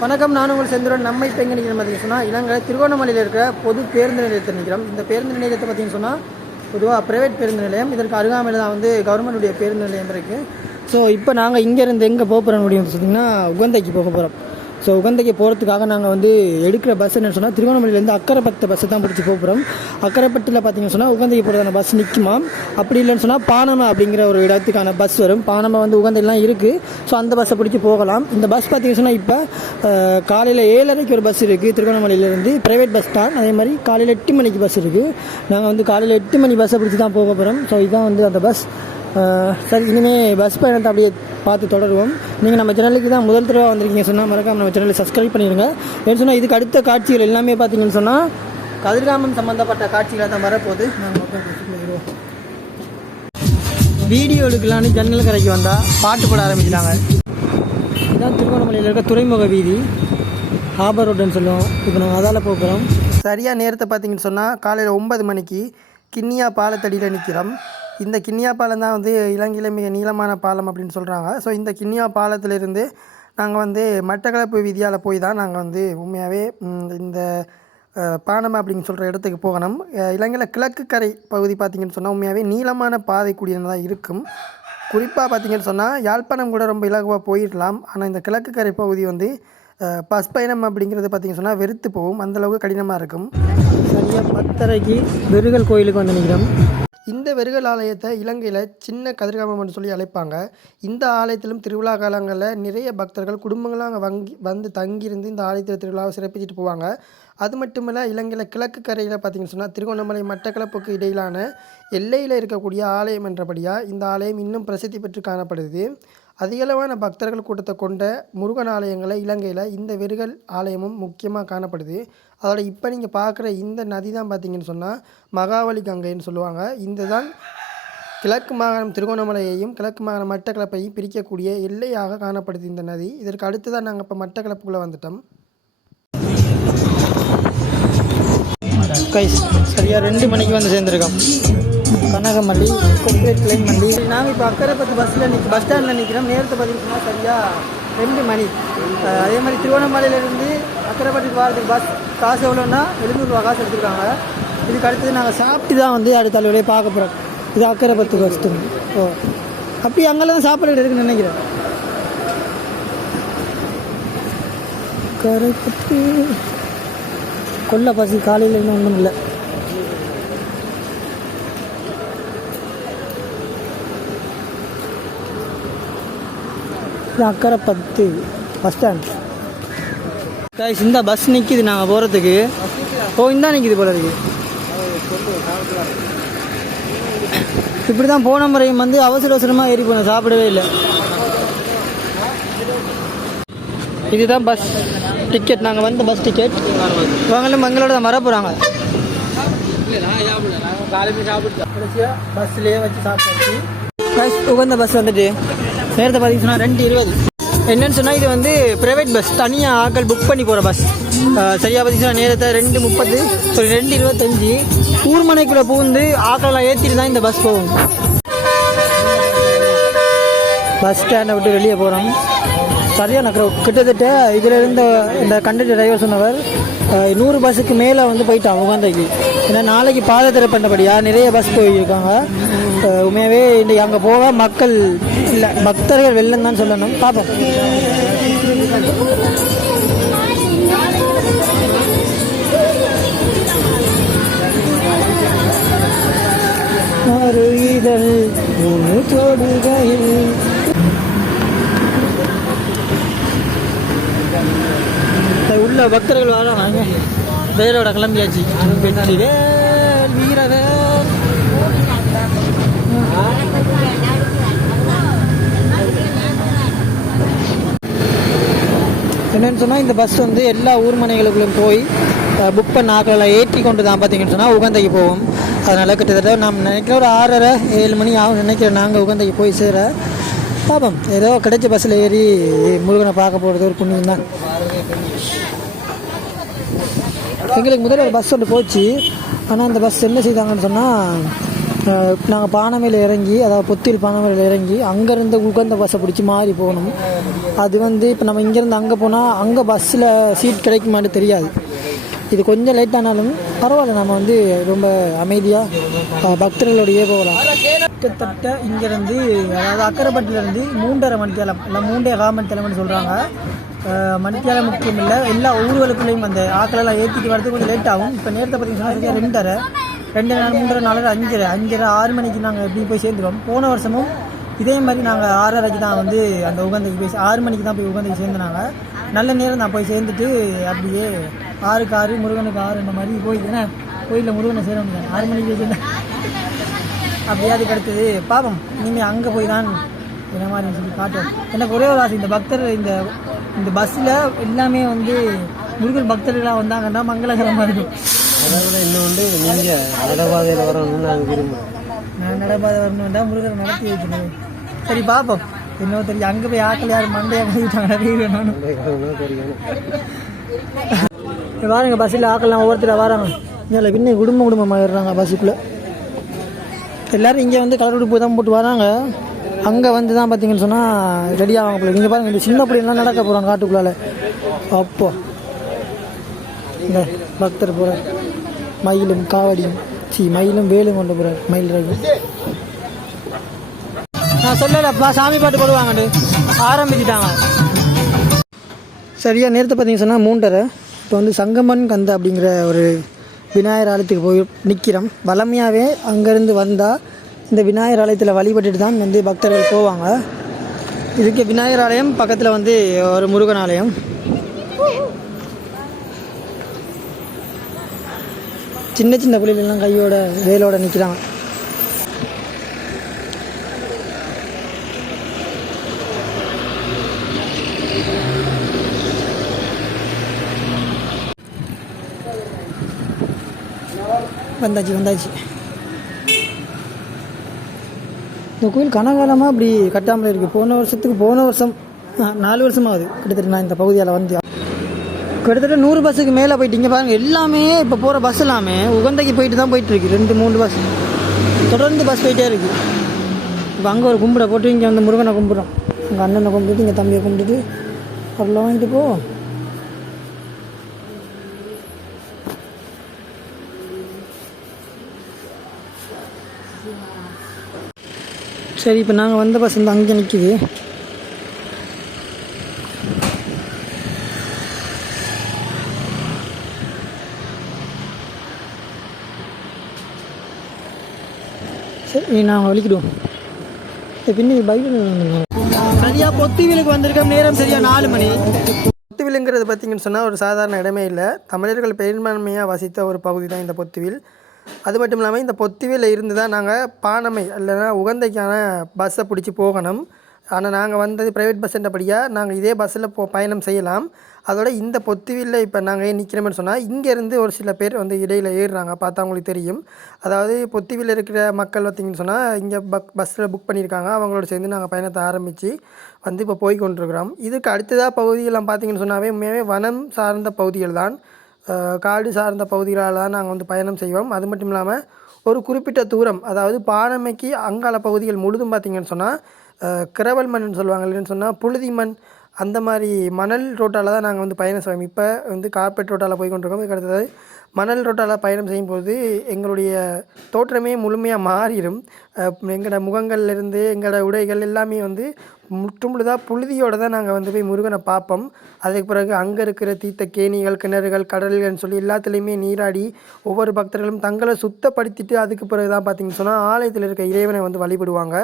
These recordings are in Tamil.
வணக்கம் நான் உங்கள் செந்துரன். நம்ம இப்போ எங்கே நிற்கிறோம் பார்த்தீங்கன்னா சொன்னால் இலங்கை திருகோணமலையில் இருக்கிற பொது பேருந்து நிலையத்தில் நிற்கிறோம் இந்த பேருந்து நிலையத்தை பார்த்தீங்கன்னு சொன்னால் பொதுவாக ப்ரைவேட் பேருந்து நிலையம். இதற்கு அருகாமையில் தான் வந்து கவர்மெண்டுடைய பேருந்து நிலையம் இருக்குது ஸோ இப்போ நாங்கள் இங்கேருந்து எங்கே போக போகிறோம் அப்படின்னு சொன்னிங்கன்னா உகந்தைக்கு போக போகிறோம் ஸோ உகந்தைக்கு போகிறதுக்காக நாங்கள் வந்து எடுக்கிற பஸ் என்னன்னு சொன்னால் திருவண்ணாமலையிலேருந்து அக்கரைப்பட்டு பஸ்ஸை தான் பிடிச்சி போக போகிறோம் அக்கரைப்பட்டில் பார்த்தீங்கன்னு சொன்னால் உகந்தைக்கு போகிறதான பஸ் நிற்குமா அப்படி இல்லைன்னு சொன்னால் பானம அப்படிங்கிற ஒரு இடத்துக்கான பஸ் வரும். பானம வந்து உகந்தையெல்லாம் இருக்குது ஸோ அந்த பஸ்ஸை பிடிச்சி போகலாம். இந்த பஸ் பார்த்தீங்கன்னு சொன்னால் இப்போ காலையில் ஏழரைக்கு ஒரு பஸ் இருக்குது திருவண்ணாமலையிலேருந்து ப்ரைவேட் பஸ் தான் அதே மாதிரி காலையில் எட்டு மணிக்கு பஸ் இருக்குது நாங்கள் வந்து காலையில் எட்டு மணி பஸ்ஸை பிடிச்சி தான் போக போகிறோம் ஸோ இதுதான் வந்து அந்த பஸ் சரி இனிமேல் பஸ் பயணத்தை அப்படியே பார்த்து தொடருவோம். நீங்கள் நம்ம சேனலுக்கு தான் முதல் தடவை வந்திருக்கீங்க சொன்னால் மறக்காம நம்ம சேனலை சப்ஸ்கிரைப் பண்ணிடுங்க. ஏன்னு சொன்னால் இதுக்கு அடுத்த காட்சிகள் எல்லாமே பார்த்தீங்கன்னு சொன்னால் கதிர்காமம் சம்மந்தப்பட்ட காட்சிகளை தான் வரப்போகுது. நாங்கள் வீடியோ எடுக்கலான்னு ஜன்னல் கரைக்கு வந்தால் பாட்டு பாட ஆரம்பிச்சிட்டாங்க. இதுதான் திருவண்ணாமலையில் இருக்க துறைமுக வீதி. ஹாபர் ரோடுன்னு சொல்லுவோம். இப்போ நாங்கள் அதால் போகிறோம் சரியாக நேரத்தை பார்த்தீங்கன்னு சொன்னால் காலையில் ஒன்பது மணிக்கு கிண்ணியா பாலத்தடியில் நிற்கிறோம் இந்த கிண்ணியா பாலம் தான் வந்து இலங்கையில் மிக நீளமான பாலம் அப்படின்னு சொல்கிறாங்க ஸோ இந்த கிண்ணியா பாலத்திலிருந்து நாங்கள் வந்து மட்டக்களப்பு விதியால் போய் தான் நாங்கள் வந்து உண்மையாகவே இந்த அஹ், பானம் அப்படின்னு சொல்கிற இடத்துக்கு போகணும். இலங்கையில் கிழக்கு கரை பகுதி பார்த்திங்கன்னு சொன்னால் உண்மையாகவே நீளமான பாதை கூடியதாக இருக்கும். குறிப்பாக பார்த்தீங்கன்னு சொன்னால் யாழ்ப்பாணம் கூட ரொம்ப இலகுவாக போயிடலாம். ஆனால் இந்த கிழக்கு கரை பகுதி வந்து பஸ் பயணம் அப்படிங்கிறது பார்த்தீங்கன்னு சொன்னால் வெறுத்து போகும். அந்தளவுக்கு கடினமாக இருக்கும். சரியாக பத்தரைக்கு வெறுகல் கோயிலுக்கு வந்து நிற்கிறோம் இந்த வெறுகல் ஆலயத்தை இலங்கையில் சின்ன கதிர்காமம்னு சொல்லி அழைப்பாங்க. இந்த ஆலயத்திலும் திருவிழா காலங்களில் நிறைய பக்தர்கள் குடும்பங்களாக அங்கே வங்கி வந்து தங்கியிருந்து இந்த ஆலயத்தில் திருவிழாவை சிறப்பிச்சுட்டு போவாங்க. அது மட்டும் இல்லை இலங்கையில் கிழக்கு கரையில் பார்த்தீங்கன்னு சொன்னால் திருவண்ணாமலை மட்டக்களப்புக்கு இடையிலான எல்லையில் இருக்கக்கூடிய ஆலயம் என்றபடியாக இந்த ஆலயம் இன்னும் பிரசித்தி பெற்று காணப்படுது. அதிகளவான பக்தர்கள் கூட்டத்தை கொண்ட முருகன் ஆலயங்களை இலங்கையில் இந்த வெறுகல் ஆலயமும் முக்கியமாக காணப்படுது. அதோட இப்போ நீங்கள் பார்க்குற இந்த நதி தான் பார்த்தீங்கன்னு சொன்னால் மகாவலி கங்கைன்னு சொல்லுவாங்க. இந்த தான் கிழக்கு மாகாணம் திருகோணமலையையும் கிழக்கு மாகாணம் மட்டக்களப்பையும் பிரிக்கக்கூடிய எல்லையாக காணப்படுது இந்த நதி. இதற்கு அடுத்து தான் நாங்கள் இப்போ மட்டக்களப்புக்குள்ளே வந்துட்டோம். கை சரியாக ரெண்டு மணிக்கு வந்து சேர்ந்துருக்கோம். கனகமல்லி கொப்பேட் மல்லி. நாங்கள் இப்போ அக்கரைப்பத்து பஸ்ஸில் நிற்க பஸ் ஸ்டாண்டில் நிற்கிறோம் நேரத்தை பார்த்தீங்கன்னா சரியாக ரெண்டு மணி. அதே மாதிரி திருவண்ணாமலையிலேருந்து அக்கரைப்பட்டுக்கு வரதுக்கு பஸ் காசு எவ்வளோன்னா எழுநூறுவா காசு எடுத்துருக்காங்க. இதுக்கு அடுத்தது நாங்கள் சாப்பிட்டு தான் வந்து அடுத்த தலைவரையே பார்க்க போகிறோம் இது அக்கரைப்பத்து பஸ் ஓ. அப்படி அங்கெல்லாம் சாப்பாடு இருக்குன்னு நினைக்கிறேன். கரைப்பத்து கொல்லை பசி காலையில் இன்னும் ஒன்றும் இல்லை. இது Akkaraipattu bus stand guys, இந்த பஸ் நிற்கிது நாங்கள் போகிறதுக்கு ஓ இந்தா நிற்கிது போல இருக்கு. இப்படி தான் போன முறையும் வந்து அவசர அவசரமாக ஏறி போனோம் சாப்பிடவே இல்லை. இதுதான் பஸ் டிக்கெட் நாங்கள் வந்த பஸ் டிக்கெட் இவங்களும் மங்களோட தான் வர போகிறாங்க பஸ்லேயே வச்சு சாப்பிட்டாச்சு. பஸ் உகந்த பஸ் வந்துட்டு. நேரத்தை பார்த்தீங்கன்னா ரெண்டு இருபது. என்னன்னு சொன்னால் இது வந்து ப்ரைவேட் பஸ் தனியாக ஆக்கள் புக் பண்ணி போகிற பஸ் சரியாக பார்த்தீங்கன்னா நேரத்தை ரெண்டு முப்பது சாரி ரெண்டு இருபத்தஞ்சி. ஊர்மனைக்குள்ளே பூந்து ஆட்களெல்லாம் ஏற்றிட்டு தான் இந்த பஸ் போகும். பஸ் ஸ்டாண்டை விட்டு வெளியே போகிறோம் சரியான க்ரௌட் கிட்டத்தட்ட இதில் இருந்த இந்த கண்டக்டர் டிரைவர் சொன்னவர் நூறு பஸ்ஸுக்கு மேலே வந்து போயிட்டான் உகாந்தைக்கு ஏன்னா நாளைக்கு பாதை திறப்பண்டபடியா நிறைய பஸ் போயிருக்காங்க. உண்மையாகவே இன்றைக்கி அங்கே போக மக்கள் இல்லை பக்தர்கள் வெள்ளம் தான் சொல்லணும். பார்ப்போம் ஒரு தொடுகையில். உள்ள பக்தர்கள் வராங்க. வேரோட கிளம்பியாச்சு. வெற்றி வேல் வீரவேல் என்னென்னு சொன்னால் இந்த பஸ் வந்து எல்லா ஊர்மனைகளுக்குள்ளும் போய் புக் பண்ண ஆக்களை ஏற்றி கொண்டு தான் பார்த்தீங்கன்னு சொன்னால் உகந்தைக்கு போவோம் அதனால் கிட்டத்தட்ட நாம் நினைக்கிற ஒரு ஆறரை ஏழு மணி ஆகும் நினைக்கிறேன் நாங்கள் உகந்தைக்கு போய் சேர. பார்ப்போம் ஏதோ கிடைச்ச பஸ்ஸில் ஏறி முருகனை பார்க்க போகிறது ஒரு புண்ணியம் தான் எங்களுக்கு முதல்ல ஒரு பஸ் ஒன்று போச்சு. ஆனால் அந்த பஸ் என்ன செய்தாங்கன்னு சொன்னால் நாங்கள் பானமையில் இறங்கி அதாவது பொத்தில் பானமையில் இறங்கி அங்கேருந்து உகந்த பஸ்ஸை பிடிச்சி மாறி போகணும். அது வந்து இப்போ நம்ம இங்கேருந்து அங்கே போனால் அங்கே பஸ்ஸில் சீட் கிடைக்குமான்னு தெரியாது. இது கொஞ்சம் லேட் ஆனாலும் பரவாயில்ல. நம்ம வந்து ரொம்ப அமைதியாக பக்தர்களோடையே போகலாம். கிட்டத்தட்ட இங்கேருந்து அதாவது அக்கரைப்பட்டிலேருந்து மூன்றரை மணித்தேலம் இல்லை மூன்றே கால் மணித்தேலம்னு சொல்கிறாங்க மணித்தேலம் முக்கியம் இல்லை. எல்லா ஊர்களுக்குள்ளேயும் அந்த ஆக்களெல்லாம் ஏற்றிட்டு வரதுக்கு கொஞ்சம் லேட் ஆகும். இப்போ நேரத்தை பார்த்தீங்கன்னா சரியாக ரெண்டரை. ரெண்டு நாள் மூன்றரை நாலரை அஞ்சரை. அஞ்சரை ஆறு மணிக்கு நாங்கள் எப்படி போய் சேர்ந்துருவோம். போன வருஷமும் இதே மாதிரி நாங்கள் ஆறரைக்கு தான் வந்து அந்த உகந்தைக்கு போய் ஆறு மணிக்கு தான் போய் உகந்தைக்கு சேர்ந்துனாங்க. நல்ல நேரம் நான் போய் சேர்ந்துட்டு அப்படியே ஆறுக்கு ஆறு முருகனுக்கு ஆறு இந்த மாதிரி போய் ஏன்னா கோயிலில் முருகனை சேர முடியாது. ஆறு மணிக்கு போய் சேர்ந்தேன் அப்படியே அதுக்கு அடுத்தது பாவம். இனிமேல் அங்கே போய் தான் என்ன மாதிரி சொல்லி காட்டுவோம். எனக்கு ஒரே ஒரு ஆசை இந்த பக்தர் இந்த இந்த பஸ்ஸில் எல்லாமே வந்து முருகன் பக்தர்களாக வந்தாங்கன்னா மங்களகரமாக இருக்கும். அதை விட இன்னொன்று நீங்கள் நடபாதையில் வரணும்னு நாங்கள் விரும்புகிறோம் நான் நடப்பாதை வரணும்டா முருகரை நடத்தி வைக்கணும் சரி பார்ப்போம் இன்னும் தெரியும் அங்கே போய் ஆக்கள் யாரும் மண்டையாக போயிட்டாங்க நிறைய இங்க பாருங்க பஸ்ஸில் ஆக்கெல்லாம் ஒவ்வொருத்தர் வராங்க. இல்லை பின்ன குடும்ப குடும்பமாக பஸ்ஸுக்குள்ளே எல்லாரும் இங்கே வந்து கலர் உடுப்பு தான் போட்டு வராங்க. அங்கே வந்து தான் பார்த்தீங்கன்னு சொன்னால் ரெடி ஆவாங்க போல. நீங்கள் பாருங்கள் இந்த சின்ன பிள்ளைங்களாம் நடக்க போகிறாங்க காட்டுக்குள்ளால. அப்போ. இந்த பக்தர் போகிறார் மயிலும் காவடியும் சி மயிலும் வேலும் கொண்டு போகிறார் மயில் ரகு நான் சொல்லலப்பா சாமி பாட்டு போடுவாங்கண்டு ஆரம்பிச்சிட்டாங்க. சரியாக நேரத்தை பார்த்தீங்க சொன்னால் மூன்றரை. இப்போ வந்து சங்கமன் கந்த அப்படிங்கிற ஒரு விநாயகர் ஆலயத்துக்கு போய் நிற்கிறோம் வளமையாகவே அங்கேருந்து வந்தால் இந்த விநாயகர் ஆலயத்தில் வழிபட்டுட்டு தான் வந்து பக்தர்கள் போவாங்க. இதுக்கு விநாயகர் ஆலயம் பக்கத்தில் வந்து ஒரு முருகன் ஆலயம் சின்ன சின்ன பிள்ளைகள்லாம் கையோட வேலோட நிற்கிறாங்க வந்தாச்சு வந்தாச்சு. இந்த கோயில் கனகாலமாக அப்படி கட்டாமல் இருக்குது போன வருஷத்துக்கு போன வருஷம் நாலு வருஷம் ஆகுது கிட்டத்தட்ட நான் இந்த பகுதியால் வந்து. கிட்டத்தட்ட நூறு பஸ்ஸுக்கு மேலே போயிட்டு இங்கே பாருங்கள் எல்லாமே இப்போ போகிற பஸ் எல்லாமே உகந்தைக்கு போயிட்டு தான் போயிட்டு இருக்கு. ரெண்டு மூணு பஸ். தொடர்ந்து பஸ் போயிட்டே இருக்கு. இப்போ அங்கே ஒரு கும்பிட போட்டு இங்கே வந்து முருகனை கும்பிட்றோம். உங்கள் அண்ணனை கும்பிட்டு இங்கே தம்பியை கும்பிட்டுட்டு பொருளை வாங்கிட்டு போ. சரி இப்போ நாங்கள் வந்த பஸ் வந்து அங்கே நிற்கிது சரி நாங்கள் வலிக்கிடுவோம். பின்னாடி பைபிள் சரியா பொத்துவிலுக்கு வந்திருக்கோம் நேரம் சரியா நாலு மணி. பொத்துவிலுங்கிறது பார்த்தீங்கன்னு சொன்னால் ஒரு சாதாரண இடமே இல்லை. தமிழர்கள் பெரும்பான்மையாக வசித்த ஒரு பகுதி தான் இந்த பொத்துவில் அது மட்டும் இல்லாமல் இந்த பொத்துவில இருந்து தான் நாங்கள் பானமை இல்லைன்னா உகந்தைக்கான பஸ்ஸை பிடிச்சி போகணும். ஆனால் நாங்கள் வந்தது ப்ரைவேட் பஸ்ன்றபடியாக நாங்கள் இதே பஸ்ஸில் போ பயணம் செய்யலாம். அதோட இந்த பொத்துவில்ல இப்போ நாங்கள் ஏன் நிற்கிறோம்னு சொன்னால் இங்கேருந்து ஒரு சில பேர் வந்து இடையில் ஏறுறாங்க. பார்த்தா அவங்களுக்கு தெரியும். அதாவது பொத்துவில் இருக்கிற மக்கள் பார்த்தீங்கன்னு சொன்னால் இங்கே பக் பஸ்ஸில் புக் பண்ணியிருக்காங்க. அவங்களோட சேர்ந்து நாங்கள் பயணத்தை ஆரம்பித்து வந்து இப்போ போய் கொண்டிருக்கிறோம். இதுக்கு அடுத்ததாக பகுதியெல்லாம் பார்த்தீங்கன்னு சொன்னாவே உண்மையாகவே வனம் சார்ந்த பகுதிகள் தான். காடு சார்ந்த பகுதிகளால் தான் நாங்கள் வந்து பயணம் செய்வோம். அது மட்டும் இல்லாமல் ஒரு குறிப்பிட்ட தூரம் அதாவது பானமைக்கு அங்கால பகுதிகள் முழுதும் பார்த்திங்கன்னு சொன்னால் கிரவல் மண்ணுன்னு சொல்லுவாங்க இல்லைன்னு சொன்னால் புழுதி மண் அந்த மாதிரி மணல் ரோட்டால் தான் நாங்கள் வந்து பயணம் செய்வோம். இப்போ வந்து கார்பெட் ரோட்டால் போய் கொண்டிருக்கோம் அடுத்தது மணல் ரோட்டால் பயணம் செய்யும்போது எங்களுடைய தோற்றமே முழுமையாக மாறிடும் எங்களோட முகங்கள்லேருந்து எங்களோட உடைகள் எல்லாமே வந்து முற்றுமுழுதாக புழுதியோடு தான் நாங்கள் வந்து போய் முருகனை பார்ப்போம் அதுக்கு பிறகு அங்கே இருக்கிற தீர்த்த கேணிகள் கிணறுகள் கடல்கள்னு சொல்லி எல்லாத்துலேயுமே நீராடி ஒவ்வொரு பக்தர்களும் தங்களை சுத்தப்படுத்திட்டு அதுக்கு பிறகு தான் பார்த்திங்கன்னு சொன்னால் ஆலயத்தில் இருக்க இறைவனை வந்து வழிபடுவாங்க.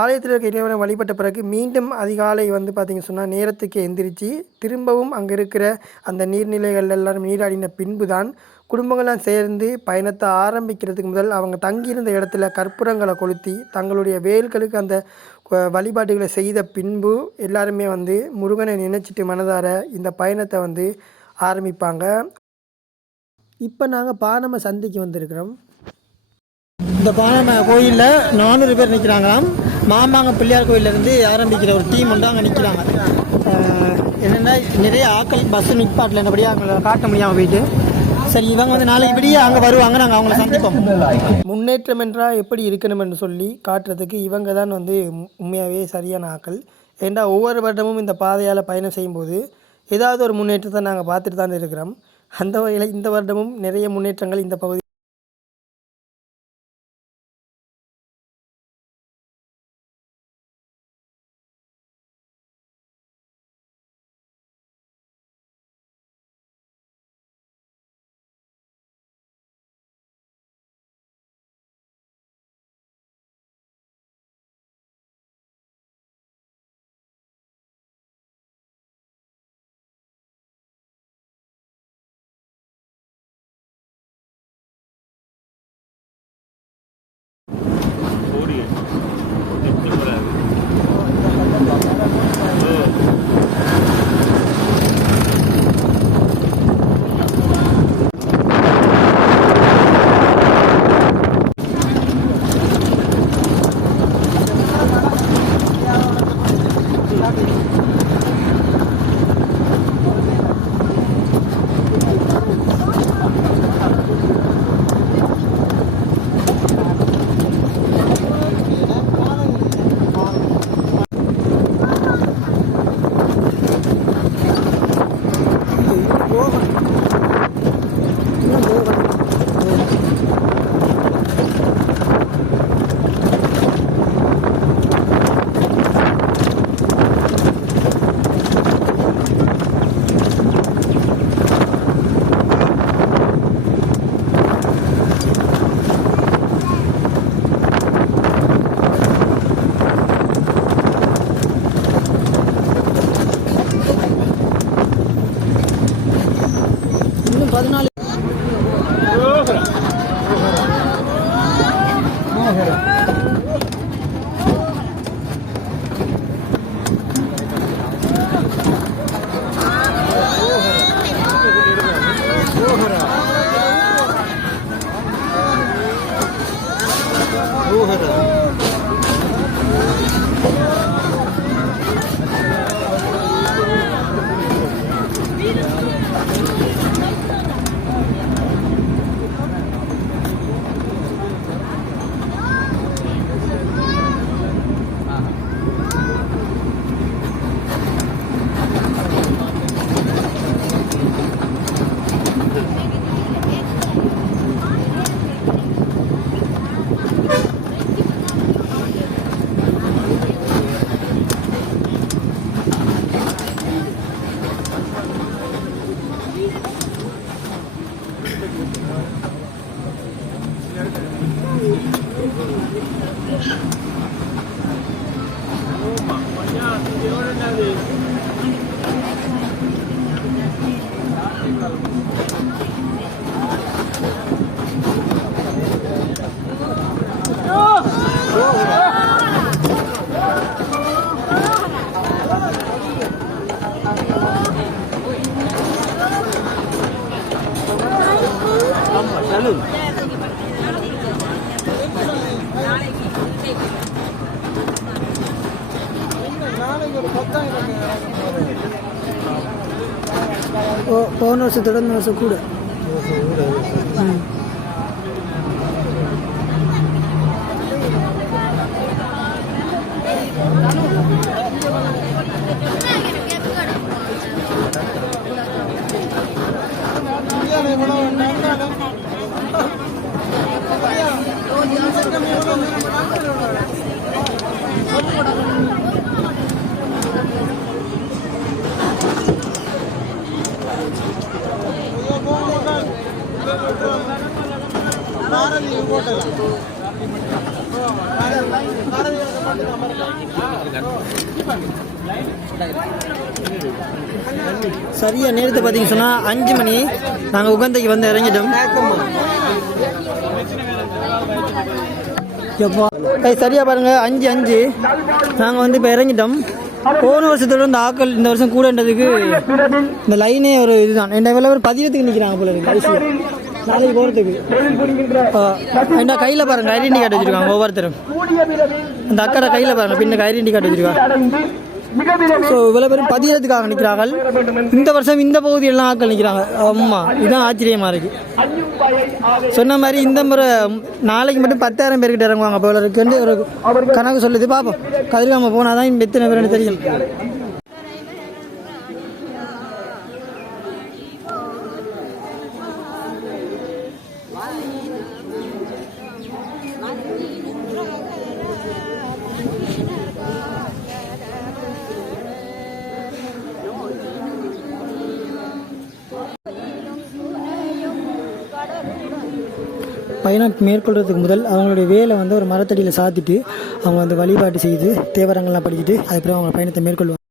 ஆலயத்தில் இருக்க இறைவனை வழிபட்ட பிறகு மீண்டும் அதிகாலை வந்து பார்த்திங்க சொன்னால் நேரத்துக்கு எந்திரிச்சு திரும்பவும் அங்கே இருக்கிற அந்த நீர்நிலைகள் எல்லாரும் நீராடின பின்பு தான் குடும்பங்கள்லாம் சேர்ந்து பயணத்தை ஆரம்பிக்கிறதுக்கு முதல் அவங்க தங்கியிருந்த இடத்துல கற்பூரங்களை கொளுத்தி தங்களுடைய வேல்களுக்கு அந்த வழிபாட்டுகளை வழிபாடுகளை செய்த பின்பு எல்லாருமே வந்து முருகனை நினைச்சிட்டு மனதார இந்த பயணத்தை வந்து ஆரம்பிப்பாங்க. இப்போ நாங்கள் பானம சந்திக்கு வந்திருக்கிறோம். இந்த பானம கோயிலில் நானூறு பேர் நிற்கிறாங்களாம் மாமாங்க பிள்ளையார் கோயிலேருந்து ஆரம்பிக்கிற ஒரு டீம் வந்து அங்கே நிற்கிறாங்க என்னென்னா நிறைய ஆக்கள் பஸ் நிற்பாட்டில் என்னபடியாக அவங்கள காட்ட முடியாமல் போயிட்டு. சரி இவங்க வந்து நாளைக்கு இப்படியே அங்கே வருவாங்க நாங்கள் அவங்கள சந்திப்போம். முன்னேற்றம் என்றால் எப்படி இருக்கணும் என்று சொல்லி காட்டுறதுக்கு இவங்க தான் வந்து உண்மையாகவே சரியான ஆக்கள் ஏண்டா ஒவ்வொரு வருடமும் இந்த பாதையால் பயணம் செய்யும்போது ஏதாவது ஒரு முன்னேற்றத்தை நாங்கள் பார்த்துட்டு தான் இருக்கிறோம். அந்த வகையில் இந்த வருடமும் நிறைய முன்னேற்றங்கள் இந்த பகுதி போ- போன வருஷத்தோட கூட சரியா நேரத்தை பார்த்தீங்க சொன்னால் அஞ்சு மணி. நாங்கள் உகந்தைக்கு வந்து இறங்கிட்டோம். எப்பா. சரியா பாருங்க அஞ்சு அஞ்சு. நாங்கள் வந்து இப்போ இறங்கிட்டோம். போன வருஷத்தோட இந்த ஆக்கள் இந்த வருஷம் கூடன்றதுக்கு இந்த லைனே ஒரு இதுதான். என்ன வேலை ஒரு பதிவத்துக்கு நிற்கிறாங்க போல இருக்கு. நாளைக்கு போகிறதுக்கு என்ன கையில் பாருங்க ஐடென்டி கார்டு வச்சிருக்காங்க ஒவ்வொருத்தரும். அந்த அக்கறை கையில் பாருங்க பின்ன ஐடென்டி கார்டு வச்சிருக்காங்க. ஸோ இவ்வளோ பேரும் பதியறதுக்காக நிற்கிறார்கள் இந்த வருஷம் இந்த பகுதியெல்லாம் ஆட்கள் நிற்கிறாங்க ஆமா இதுதான் ஆச்சரியமா இருக்கு. சொன்ன மாதிரி இந்த முறை நாளைக்கு மட்டும் பத்தாயிரம் பேர்கிட்ட இறங்குவாங்க போல இருக்குன்னு ஒரு கணக்கு சொல்லுது. பார்ப்போம் கதிர்காம போனால் தான் எத்தனை பேர்னு தெரியும். பயணம் மேற்கொள்றதுக்கு முதல் அவங்களுடைய வேலை வந்து ஒரு மரத்தடியில் சாத்திட்டு அவங்க வந்து வழிபாட்டு செய்து தேவரங்கள்லாம் படிக்கிட்டு அதுக்கப்புறம் அவங்க பயணத்தை மேற்கொள்வாங்க.